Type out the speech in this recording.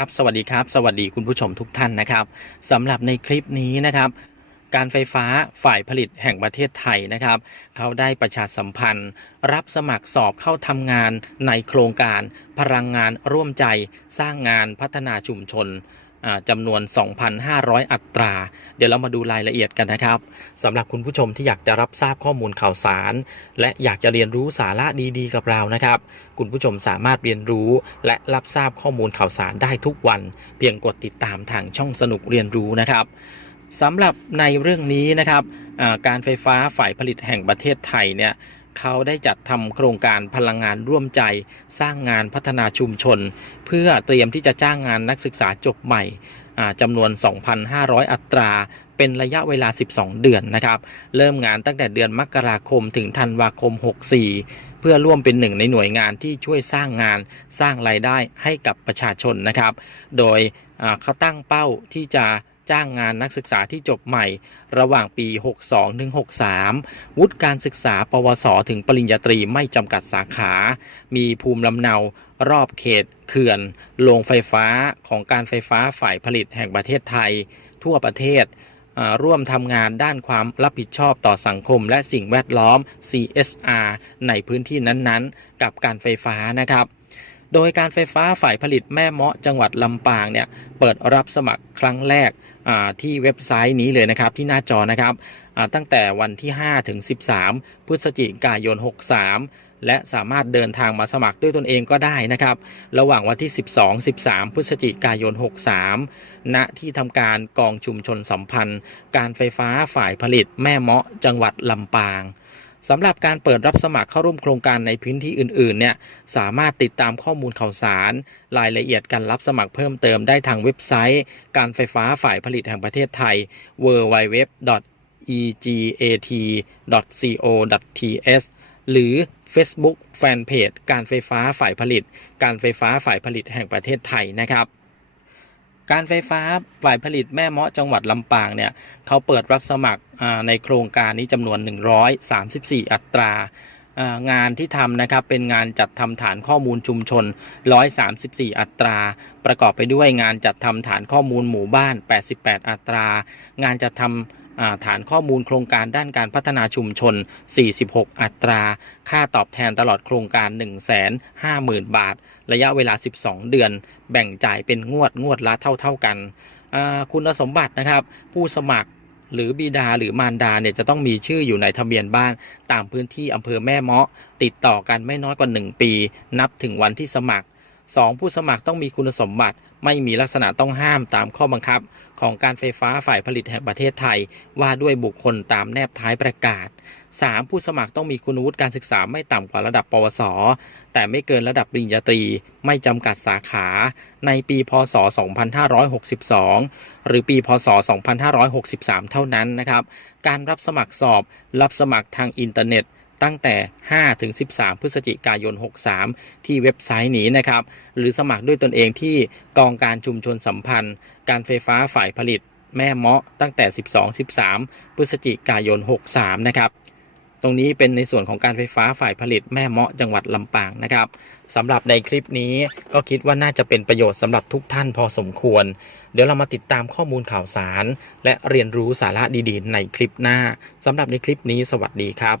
ครับสวัสดีครับ สวัสดีคุณผู้ชมทุกท่านนะครับสำหรับในคลิปนี้นะครับ การไฟฟ้าฝ่ายผลิตแห่งประเทศไทยนะครับ เขาได้ประชาสัมพันธ์ รับสมัครสอบเข้าทำงานในโครงการพลังงานร่วมใจสร้างงานพัฒนาชุมชน จำนวน 2,500 อัตรา เดี๋ยวเรามาดูรายละเอียดกันนะครับสำหรับคุณผู้ชมที่อยากจะรับทราบข้อมูลข่าวสาร และอยากจะเรียนรู้สาระดีๆ กับเรานะครับ คุณผู้ชมสามารถเรียนรู้ และรับทราบข้อมูลข่าวสารได้ทุกวัน เพียงกดติดตามทางช่องสนุกเรียนรู้นะครับสำหรับในเรื่องนี้นะครับการไฟฟ้าฝ่ายผลิตแห่งประเทศไทยเนี่ย เขาได้จัดทำโครงการพลังงานร่วมใจ สร้างงานพัฒนาชุมชน เพื่อเตรียมที่จะจ้างงานนักศึกษาจบใหม่จำนวน 2,500 อัตรา เป็นระยะเวลา 12 เดือนนะครับ เริ่มงานตั้งแต่เดือนมกราคมถึงธันวาคม 64 เพื่อร่วมเป็นหนึ่งในหน่วยงานที่ช่วยสร้างงานสร้างรายได้ให้กับประชาชนนะครับ โดยเขาตั้งเป้าที่จะ จ้างงานนักศึกษาที่จบใหม่ ระหว่างปี 62-63 วุฒิการศึกษา ปวส ถึงปริญญาตรีไม่จำกัดสาขา มีภูมิลำเนารอบเขตเขื่อน โรงไฟฟ้าของการไฟฟ้าฝ่ายผลิตแห่งประเทศไทย ทั่วประเทศร่วมทำงานด้านความรับผิดชอบต่อสังคมและสิ่งแวดล้อม CSR ในพื้นที่นั้นๆ กับการไฟฟ้านะครับ โดยการไฟฟ้าฝ่ายผลิตแม่เมาะจังหวัดลำปางเนี่ย เปิดรับสมัครครั้งแรก ที่เว็บไซต์นี้เลยนะครับที่หน้าจอนะครับตั้งแต่วันที่ 5 ถึง 13 พฤศจิกายน 63 และสามารถเดินทางมาสมัครด้วยตนเองก็ได้นะครับ ระหว่างวันที่ 12-13 พฤศจิกายน 63 ณ ที่ทำการกองชุมชนสัมพันธ์ การไฟฟ้าฝ่ายผลิตแม่เมาะจังหวัดลำปาง สำหรับการเปิดรับสมัครเข้าร่วมโครงการในพื้นที่อื่นๆ เนี่ยสามารถติดตามข้อมูลข่าวสาร รายละเอียดการรับสมัครเพิ่มเติมได้ทางเว็บไซต์ การไฟฟ้าฝ่ายผลิตแห่งประเทศไทย www.egat.co.th หรือ Facebook Fanpage การไฟฟ้าฝ่ายผลิต การไฟฟ้าฝ่ายผลิตแห่งประเทศไทยนะครับ การไฟฟ้าฝ่ายผลิตแม่เมาะจังหวัดลำปางเนี่ยเขาเปิดรับสมัครในโครงการนี้จำนวน 134 อัตรางานที่ทำนะครับเป็นงานจัดทำฐานข้อมูลชุมชน 134 อัตรา ประกอบไปด้วยงานจัดทำฐานข้อมูลหมู่บ้าน 88 อัตรา งานจัดทำ ฐานข้อมูลโครงการด้านการพัฒนาชุมชน 46 อัตรา ค่าตอบแทนตลอดโครงการ 150,000 บาท ระยะเวลา 12 เดือน แบ่งจ่ายเป็นงวดงวดละเท่า ๆกันคุณสมบัตินะครับ ผู้สมัครหรือบิดาหรือมารดาเนี่ยจะต้องมีชื่ออยู่ในทะเบียนบ้าน ตามพื้นที่อำเภอแม่เมาะ ติดต่อกันไม่น้อยกว่า 1 ปี นับถึงวันที่สมัคร 2. ผู้สมัครต้องมีคุณสมบัติ ไม่มีลักษณะต้องห้ามตามข้อบังคับ ของการไฟฟ้าฝ่ายผลิตแห่งประเทศไทย ว่าด้วยบุคคลตามแนบท้ายประกาศ 3. ผู้สมัครต้องมีคุณวุฒิการศึกษาไม่ต่ำกว่าระดับ ปวส แต่ไม่เกินระดับปริญญาตรี ไม่จำกัดสาขา ในปีพศ 2562 หรือปีพศ 2563 เท่านั้นนะครับ การรับสมัครสอบ รับสมัครทางอินเทอร์เน็ต ตั้งแต่ 5 ถึง 13 พฤศจิกายน 63 ที่เว็บไซต์นี้นะครับ หรือสมัครด้วยตนเองที่กองการชุมชนสัมพันธ์ การไฟฟ้าฝ่ายผลิต แม่เมาะตั้งแต่ 12-13 พฤศจิกายน 63 นะครับตรงนี้เป็นในส่วนของการไฟฟ้าฝ่ายผลิตแม่เมาะจังหวัดลำปางนะครับสำหรับในคลิปนี้ก็คิดว่าน่าจะเป็นประโยชน์สำหรับทุกท่านพอสมควร เดี๋ยวเรามาติดตามข้อมูลข่าวสาร และเรียนรู้สาระดีๆ ในคลิปหน้าสำหรับในคลิปนี้สวัสดีครับ